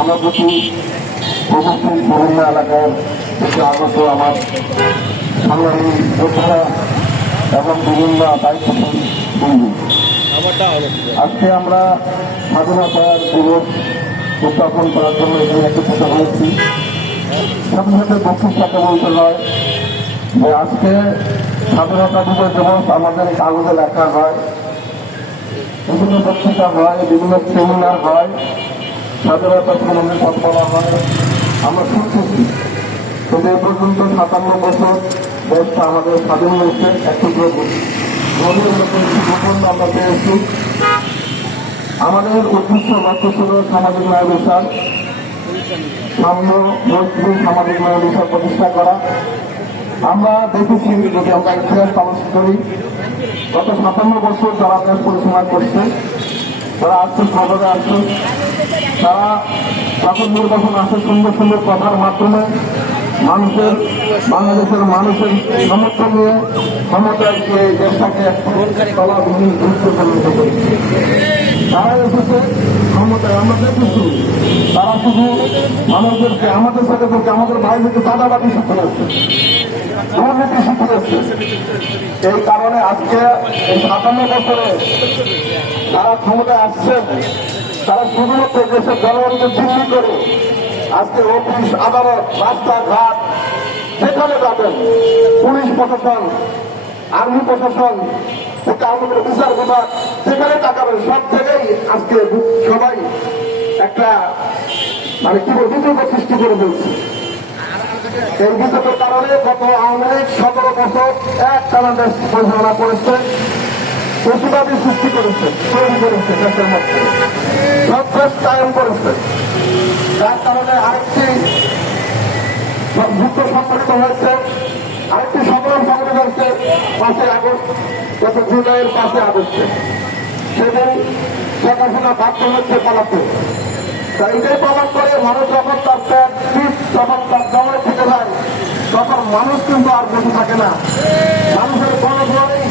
সভাপতি উপস্থিত বিভিন্ন এলাকার থেকে আগত আমার সংগ্রামী যোদ্ধারা এবং বিভিন্ন দায়িত্বশীল আজকে আমরা স্বাধীনতা দিবস উদযাপন করার জন্য এখানে একত্রিত হয়েছি। সাথে সাথে বক্তৃতাকে বলতে হয় যে আজকে স্বাধীনতা দিবস দিবস আমাদের কাগজে লেখা হয়, বিভিন্ন বক্তৃতা হয়, বিভিন্ন সেমিনার হয়। স্বাধীনতা সম্বন্ধে কথা বলা হয়, আমরা শুনতেছি তবে এ পর্যন্ত সাতান্ন বছর দেশটা আমাদের স্বাধীন হয়েছে, একটু গোপন আমরা পেয়েছি। আমাদের উদ্দেশ্য লক্ষ্য ছিল সামাজিক ন্যায় বিচার। সাম্য সামাজিক ন্যায় বিচার প্রতিষ্ঠা করা। আমরা দেখেছি যদি আমরা ইতিহাস পালন করি, গত সাতান্ন বছর যারা দেশ পরিচালনা করছে যারা আসছে খবরে আসছে। তারা যখন নির্বাচন আসে সুন্দর সুন্দর কথার মাধ্যমে মানুষের, বাংলাদেশের মানুষের সমর্থন নিয়ে ক্ষমতায় গিয়ে দেশটাকে তলাভূমি গুরুত্ব পরিণত করেছে। তারা এসেছে ক্ষমতায়, আমরা দেখেছি তারা শুধু মানুষদেরকে, আমাদের সাথে আমাদের ভাইদেরকে চাঁদাবাদি শিখিয়েছে দুর্নীতি শিখিয়েছে এই কারণে আজকে সাতান্ন বছরে তারা ক্ষমতায় আসছেন, তারা শুধুমাত্র দেশের জনগণকে জিম্মি করে আজকে অফিস, আদালত, রাস্তাঘাট, যেখানে যাবেন, পুলিশ প্রশাসন, আর্মি প্রশাসন আমাদের বিচার বিভাগ, যেখানে তাকাবেন, সব জায়গায় আজকে সবাই একটা মানে কি বিতর্ক সৃষ্টি করে ফেলছে। এই বিতর্কের কারণে গত আওয়ামী লীগ সতেরো বছর এক টানা দেশ পরিচালনা করেছে প্রতিবাদী সৃষ্টি করেছে, তৈরি করেছে দেশের মধ্যে। সন্ত্রাস কায়েম করেছে। যার কারণে আরেকটি যুদ্ধ সংঘটিত হয়েছে, আরেকটি সংগ্রাম সংঘটিত হয়েছে পাঁচই আগস্ট, গত জুলাইয়ের পাঁচই আগস্টে। সেদিন শেখ বাধ্য হচ্ছে পালাতে। তা এটাই প্রমাণ করে মানুষ যখন তার যখন তার জমায় থেকে যায় তখন মানুষ কিন্তু আর বেঁচে থাকে না। মানুষের গণজোয়ারেই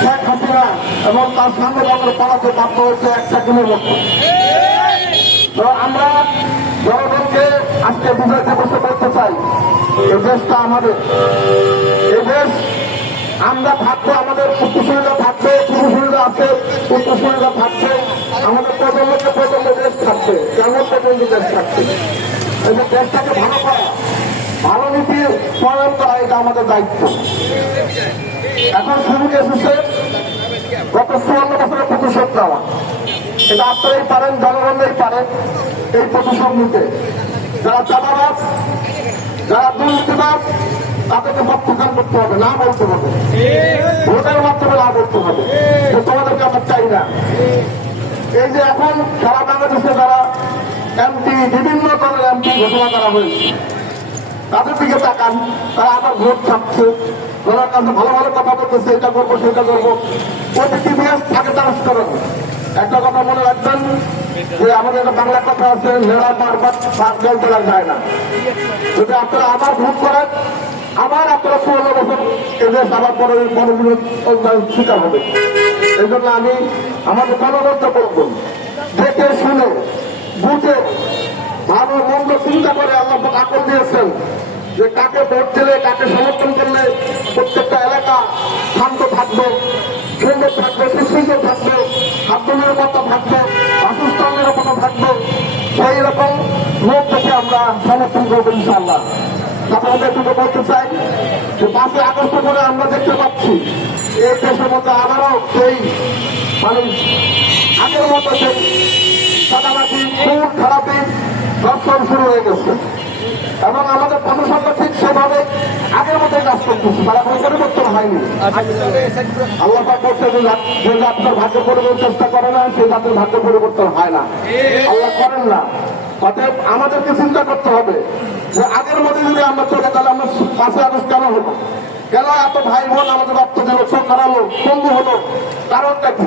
শেখ হাসিনা এবং তার সামনে যখন পালাতে বাধ্য হয়েছে একটা দিনের মতো তো আমরা জনগণকে আজকে বিজয় দিবসে বলতে চাই এই দেশটা আমাদের। এই দেশ আমরা থাকব আমাদের উত্তরসূরিরা থাকবে পূর্বসূরিরা আছে উত্তরসূরিরা থাকবে আমাদের প্রজন্মকে প্রজন্ম দেশ থাকবে কেমন পর্যন্ত দেশ থাকবে যে দেশটাকে ভালো করা, ভালো নীতি প্রয়োগ করা এটা আমাদের দায়িত্ব। এখন সুযোগ এসেছে গত চুয়ান্ন বছরের প্রতিশোধ নেওয়া। এটা আপনারাই পারেন, জনগণরাই পারেন এই প্রতিশোধ নিতে। যারা চাঁদাবাদ যারা দুর্নীতিবাদ তাদেরকে প্রত্যাখ্যান করতে হবে, না বলতে হবে। ভোটের মাধ্যমে না বলতে হবে। যে তোমাদেরকে আমরা চাই না। এই যে এখন সারা বাংলাদেশে যারা এমপি বিভিন্ন দলের এমপি ঘোষণা করা হয়েছে। তাদের দিকে তাকান, তারা আবার ভোট ছাপছে। ওনার কাছে ভালো ভালো কথা বলতেছে, এটা করব, সেটা করব। প্রতিটি মেয়াদ থাকে তারা করেন একটা কথা মনে রাখবেন, যে আমাদের একটা বাংলা কথা আছে, মেলা বারবার জল তোলা যায় না। যদি আপনারা আবার ভোট করেন, আবার আপনারা ষোলো বছর এদেশ আবার পরে মনোবিরোধ শিকার হবে। এই জন্য আমি, আমাদের জনগণকে বলব দেখে শুনে বুঝে ভালো, মন্দ চিন্তা করে আল্লাহ আকল দিয়েছেন যে কাকে ভোট দিলে, কাকে সমর্থন করলে প্রত্যেকটা এলাকা শান্ত থাকবে, সুন্দর থাকবে, সুশৃঙ্খল থাকবে খাদ্য নিরাপত্তা থাকবে, বাসস্থান নিরাপত্তা থাকবে, সেই রকম লোক থেকে আমরা সমর্থন করব ইনশাল্লাহ আপনাদের একটু বলতে চাই যে পাঁচই আগস্ট করে আমরা দেখতে পাচ্ছি এই দেশের মধ্যে আবারও সেই মানে আগের মতো সেই সাদাবাতি খুব খারাপি দর্শন শুরু হয়ে গেছে। এবং আমাদের প্রশাসনটা ঠিক সেভাবে আগের মতো কাজ করতেছে। তারা কোনো পরিবর্তন হয়নি। আল্লাহ জাত- যে জাতের ভাগ্য পরিবর্তন চেষ্টা করে না, সেই জাতের ভাগ্য পরিবর্তন হয় না। আল্লাহ করেন না। অতএব আমাদেরকে চিন্তা করতে হবে যে আগের মধ্যে যদি আমরা চলে, তাহলে আমরা পাশে আগস্ট কেন হলো কেন এত ভাই বোন আমাদের রক্ত দিল, চোখ হারালো বন্ধু হলো? কারণটা কি?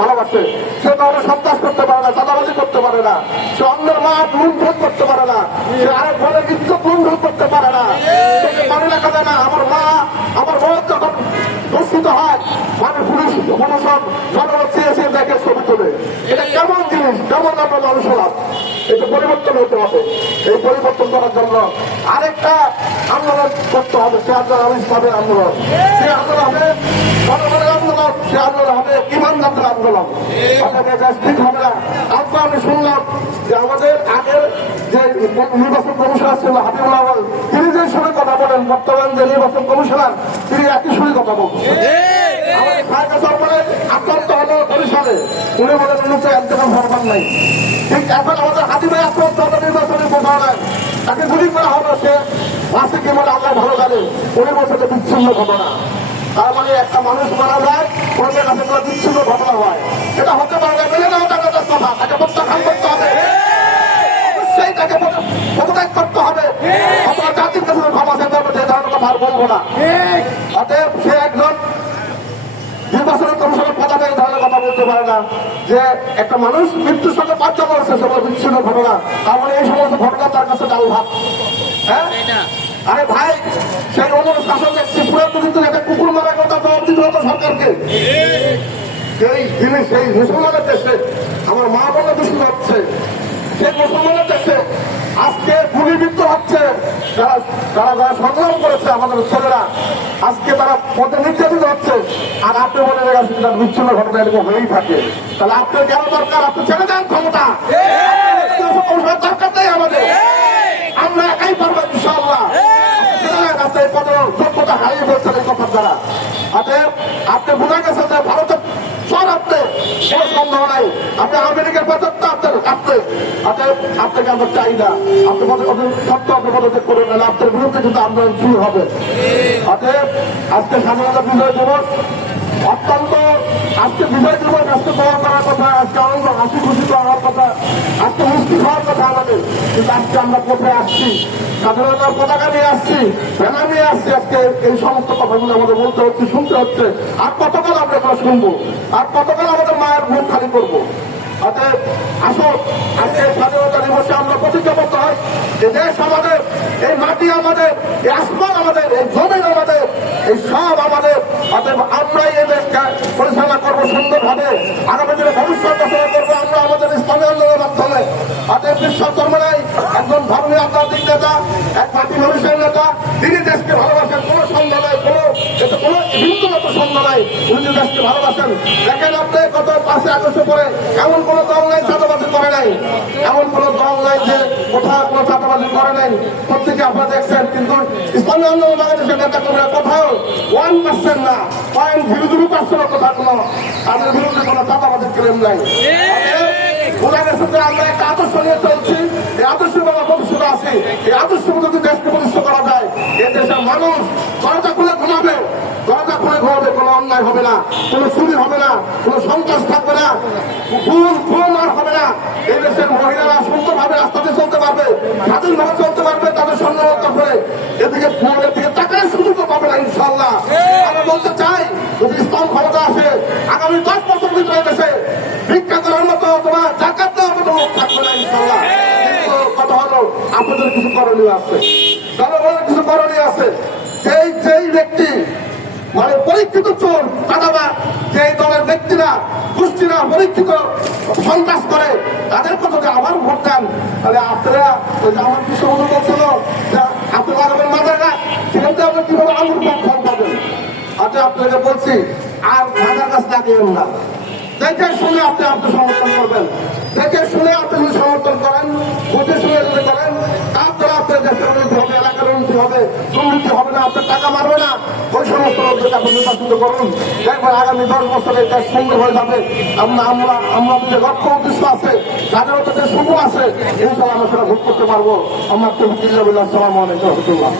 ভালোবাসে। সে কারণে সন্ত্রাস করতে পারে না, চাঁদাবাজি করতে পারে না, সে অন্যের মা লুণ্ঠন করতে পারে না, সে আরেক ঘরের ইজ্জত লুণ্ঠন করতে পারে না। মানে রাখা যায় না, আমার মা, আমার বোন যখন দূষিত হয় মানে পুলিশ প্রশাসন, জনগণ চেয়েছে দেখে ছবি তোলে। এটা কেমন জিনিস, কেমন আমরা মানুষ হলাম এটা পরিবর্তন হতে হবে। এই পরিবর্তন করার জন্য আরেকটা আন্দোলন করতে হবে, সে আন্দোলন হবে আন্দোলন। সে আন্দোলন হবে জনগণের আন্দোলন, সে আন্দোলন। হবে ইমানদারদের আন্দোলন ঠিক হবে না। আপনার আমি শুনলাম যে আমাদের আগের যে নির্বাচন কমিশনার ছিল হাবিবুল্লাহ তিনি যে সঙ্গে কথা বলেন, বর্তমান যে নির্বাচন কমিশনার, তিনি একই সঙ্গে কথা বলছেন। আমাদের ফায়দা সরকারের আক্রান্ত হলো বরিশালে। উনি বলেন উনি একদম সরকার নাই। ঠিক এখন আমাদের হাতিমে আক্রান্ত হলো নির্বাচনের কোথাও তাকে গুলি করা হলো সে বাসে কি বলে আল্লাহ ভালো জানে। উনি বলছে বিচ্ছিন্ন ঘটনা। তার মানে একটা মানুষ মারা যায় কোনদের কাছে কোনো বিচ্ছিন্ন ঘটনা হয়। এটা হতে পারে না মেনে নেওয়া টাকা কথা। তাকে প্রত্যাখ্যান করতে হবে। অবশ্যই তাকে পদত্যাগ করতে হবে। আমরা জাতির কাছে ক্ষমা চাইতে হবে যে ধরনের কথা আর বলব না। অতএব সে একজন একটা মানুষ মৃত্যুর সঙ্গে বাচ্চা করছে ঘটনা। তার মানে এই সমস্ত তার কাছে ডাল ভাত। হ্যাঁ? আরে ভাই, সেই কুকুর মারা কথা জবাব দিতে হতো সরকারকে। সেই মুসলমানের দেশে আমার মা দূষিত হচ্ছে। সেই মুসলমানের দেশে আজকে গুলিবিদ্ধ হচ্ছে। যারা যারা সংগ্রাম করেছে আমাদের ছেলেরা, আজকে তারা পথে নির্যাতিত হচ্ছে। আর আপনি বলে গেছেন তার বিচ্ছিন্ন ঘটনা এরকম হয়েই থাকে। তাহলে আপনার কেন দরকার, আপনি ছেড়ে দেন ক্ষমতা। অতএব গেছে যে ভারতের সন্দেহ নাই। আমেরিকার আপনি অতএব আপনাকে আমরা চাই না। আপনি সত্য আপনি পদত্যাগ করবেন না আপনার বিরুদ্ধে কিন্তু আন্দোলন শুরু হবে। অতএব আজকে স্বাধীনতা বিজয় দিবস অত্যন্ত আজকে বিজয় দিবস আজকে দোয়া করার কথা, আজকে আনন্দ, হাসি খুশি হওয়ার কথা, আজকে মুক্তি হওয়ার কথা আমাদের। কিন্তু আজকে আমরা কোথায় আসছি? স্বাধীনতার পতাকা নিয়ে আসছি, ব্যানার নিয়ে আসছি আজকে। এই সমস্ত কথাগুলো আমাদের বলতে হচ্ছে, শুনতে হচ্ছে। আর কতকাল আমরা শুনব? আর কতকাল আমাদের মায়ের মুখ খালি করব? অতএব আসুন, আজকে স্বাধীনতা দিবসে আমরা প্রতিজ্ঞাবদ্ধ হই যে দেশ আমাদের, এই মাটি আমাদের, এই আসমান আমাদের, এই জমিন আমাদের, এই সব আমাদের। অতএব আমরাই এই দেশকে পরিচালনা করব সুন্দরভাবে। আগামী দিনে ভবিষ্যৎ রচনা করব আমরা আমাদের ইসলামী আন্দোলনের মাধ্যমে। অতএব বিশ্বাস করবে একজন ধর্মীয় আধ্যাত্মিক নেতা, এক পার্টি মানুষের নেতা, তিনি দেশকে ভালোবাসেন, কোনো সন্দেহ নাই, কোনো কোনো হিন্দুগত সন্দেহ নাই। উনি দেশকে ভালোবাসেন, দেখেন আপনি আগস্ট পরে। এমন কোন দল নাই চাঁদাবাজি করে নাই। এমন কোন দল নাই যে কোথাও কোনো চাঁদাবাজি করে নাই। প্রত্যেকে আপনারা দেখছেন কিন্তু ইসলামী আন্দোলন বাংলাদেশের নেতা কর্মীরা কোথাও ওয়ান পার্সেন্ট না। পয়েন্ট জিরো জিরো পার্সেন্ট কোথাও কোনো তাদের বিরুদ্ধে কোনো চাঁদাবাজির ক্লেম নাই। আমরা একটা আদর্শ নিয়ে চলছি। এই আদর্শের আছে। এই আদর্শ যদি দেশকে প্রতিষ্ঠা করা যায় এ দেশের মানুষ খুলে ঘুমাবে দরজা খুলে ঘুমাবে কোনো অন্যায় হবে না, কোনো চুরি হবে না, কোনো সন্ত্রাস থাকবে না, ভুল খুন আর হবে না। এই দেশের মহিলারা সুন্দরভাবে রাস্তা দিয়ে চলতে পারবে স্বাধীনভাবে চলতে পারবে তাদের সন্ন্যতা করে। এদিকে ফোনের দিকে তাকায় সুযোগ পাবে না ইনশাল্লাহ আমরা বলতে চাই, যদি ইসলাম ক্ষমতা আসে, আগামী দশ বছর ভিতরে দেশে ভিক্ষা করার মতো অথবা জাকাত দেওয়ার মতো লোক থাকবে না ইনশাল্লাহ কথা হলো, আপনাদের কিছু করণীয় আছে। জনগণের কিছু করণীয় আছে। যেই যেই ব্যক্তি মানে পরীক্ষিত চোর দাদাবা যেই দলের ব্যক্তিরা, গোষ্ঠীরা পরীক্ষিত সন্ত্রাস করে, তাদের কথা যে আবার ভোট দেন, তাহলে আপনারা যে আমার কিছু মনে করছিল যে আপনি লাগাবেন মাথাটা সেখান থেকে আপনি কীভাবে ফল পাবেন আচ্ছা আপনাকে বলছি, আর মাথার কাছে লাগিয়েন না। দেখে শুনে আপনি সমর্থন করবেন। দেখে শুনে আপনি সমর্থন করেন, বুঝে শুনে যদি করেন তারপরে আপনার দেশের উন্নতি হবে এলাকার উন্নতি হবে দুর্নীতি হবে না আপনার টাকা মারবে না ওই সমস্ত লোকদের আপনি নির্বাচিত করুন দেখবেন আগামী দশ বছরে হয়ে যাবে আমরা আমরা আমরা যে লক্ষ্য উদ্দেশ্য আছে স্বাধীনতা যে শুভ আছে ইনশাল্লাহ আমরা সেটা ভোগ করতে পারব আমরা তো সালাম আলাইকুম রহমতুল্লাহ।